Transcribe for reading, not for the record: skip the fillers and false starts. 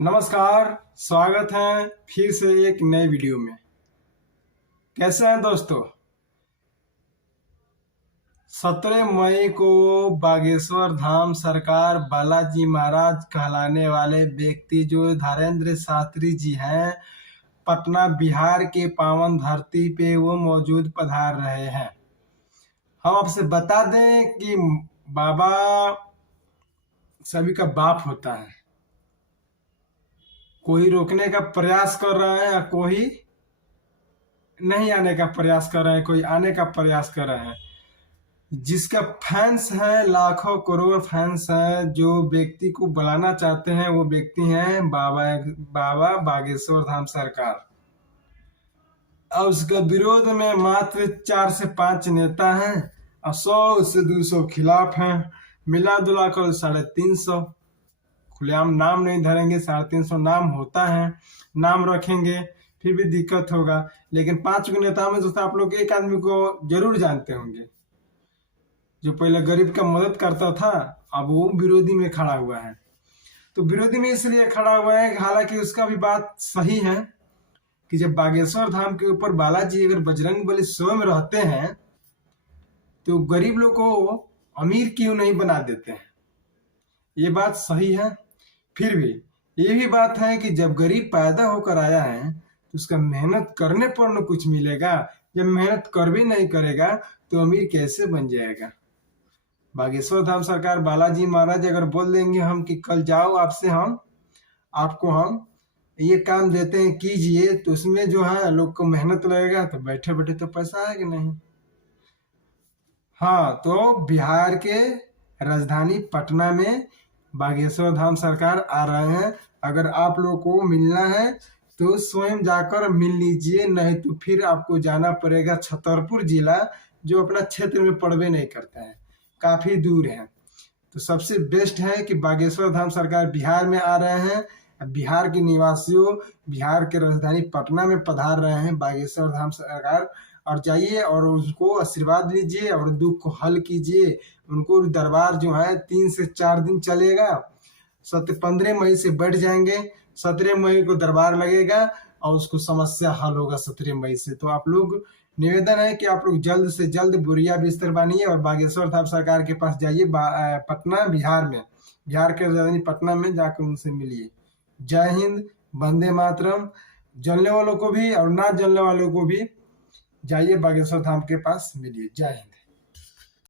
नमस्कार, स्वागत है फिर से एक नए वीडियो में। कैसे हैं दोस्तों? 17 मई को बागेश्वर धाम सरकार बालाजी महाराज कहलाने वाले व्यक्ति जो धैर्येंद्र शास्त्री जी हैं, पटना बिहार के पावन धरती पे वो मौजूद पधार रहे हैं। हम आपसे बता दें कि बाबा सभी का बाप होता है। कोई रोकने का प्रयास कर रहा है या कोई नहीं आने का प्रयास कर रहे हैं, कोई आने का प्रयास कर रहे हैं। जिसका फैंस है, लाखों करोड़ फैंस हैं, जो व्यक्ति को बुलाना चाहते हैं वो व्यक्ति हैं बाबा बागेश्वर धाम सरकार। और उसका विरोध में मात्र 4 से 5 नेता हैं और 100 से 200 खिलाफ हैं। मिला जुला कर 350। खुलेआम नाम नहीं धरेंगे, 350 नाम होता है, नाम रखेंगे फिर भी दिक्कत होगा। लेकिन 5 नेताओं में दोस्तों आप लोग एक आदमी को जरूर जानते होंगे जो पहले गरीब का मदद करता था, अब वो विरोधी में खड़ा हुआ है। तो विरोधी में इसलिए खड़ा हुआ है, हालांकि उसका भी बात सही है कि जब बागेश्वर धाम के ऊपर बालाजी अगर बजरंगबली स्वयं रहते हैं तो गरीब लोग को अमीर क्यों नहीं बना देते हैं। ये बात सही है। फिर भी ये भी बात है कि जब गरीब पैदा होकर आया है तो उसका मेहनत करने पर न कुछ मिलेगा। जब मेहनत कर भी नहीं करेगा तो अमीर कैसे बन जाएगा। बागेश्वर धाम सरकार बालाजी महाराज अगर बोल देंगे हम कि कल जाओ आपको हम ये काम देते हैं कीजिए, तो उसमें जो है लोग को मेहनत लगेगा तो बैठे बैठे तो पैसा आएगा नहीं। हाँ, तो बिहार के राजधानी पटना में बागेश्वर धाम सरकार आ रहे हैं। अगर आप लोग को मिलना है तो स्वयं जाकर मिल लीजिए, नहीं तो फिर आपको जाना पड़ेगा छतरपुर जिला, जो अपना क्षेत्र में पड़वे नहीं करता है, काफी दूर है। तो सबसे बेस्ट है कि बागेश्वर धाम सरकार बिहार में आ रहे हैं। बिहार के निवासियों, बिहार के राजधानी पटना में पधार रहे हैं बागेश्वर धाम सरकार, और जाइए और उसको आशीर्वाद लीजिए और दुख को हल कीजिए। उनको दरबार जो है 3 से 4 दिन चलेगा। 15 मई से बैठ जाएंगे, 17 मई को दरबार लगेगा और उसको समस्या हल होगा 17 मई से। तो आप लोग निवेदन है कि आप लोग जल्द से जल्द बोरिया बिस्तर बानिए और बागेश्वर धाम सरकार के पास जाइए। पटना बिहार में, बिहार के राजधानी पटना में जाकर उनसे मिलिए। जय हिंद, वंदे मातरम। जानने वालों को भी और ना जानने वालों को भी जाइए बागेश्वर धाम के पास मिलिए। जय हिंद।